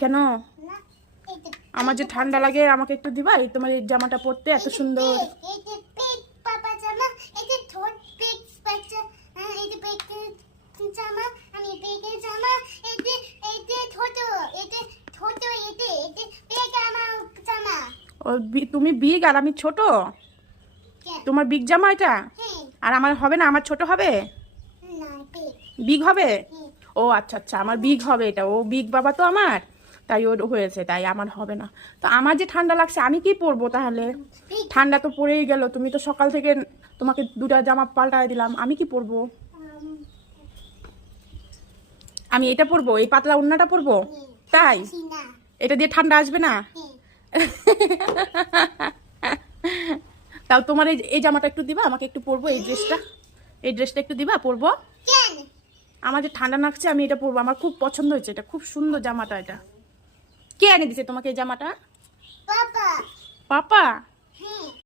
কেন? আমার যে ঠান্ডা লাগে, আমাকে একটু দিবা? এই তোমার এই জামাটা পরতে এত সুন্দর। তুমি বিগ আর আমি ছোট? তোমার বিগ জামা এটা, আর আমার হবে না? আমার ছোট হবে, বিগ হবে। ও আচ্ছা আচ্ছা, আমার বিগ হবে এটা। ও বিগ বাবা তো আমার, তাই ওর হয়েছে, তাই আমার হবে না। তো আমার যে ঠান্ডা লাগছে, আমি কি পরবো তাহলে? ঠান্ডা তো পড়েই গেল, তুমি তো সকাল থেকে তোমাকে দুটা জামা পাল্টায় দিলাম, আমি কি পরবো? আমি এটা পরবো, এই পাতলা ওড়নাটা পরবো? তাই? এটা দিয়ে ঠান্ডা আসবে না? তাও তোমার এই জামাটা একটু দিবা আমাকে, একটু পরবো এই ড্রেসটা, এই ড্রেসটা একটু দিবা পরবো। আমার যে ঠান্ডা লাগছে, আমি এটা পরবো, আমার খুব পছন্দ হয়েছে, এটা খুব সুন্দর জামাটা। এটা কে এনে দিছে তোমাকে এই জামাটা? পাপা। পাপা?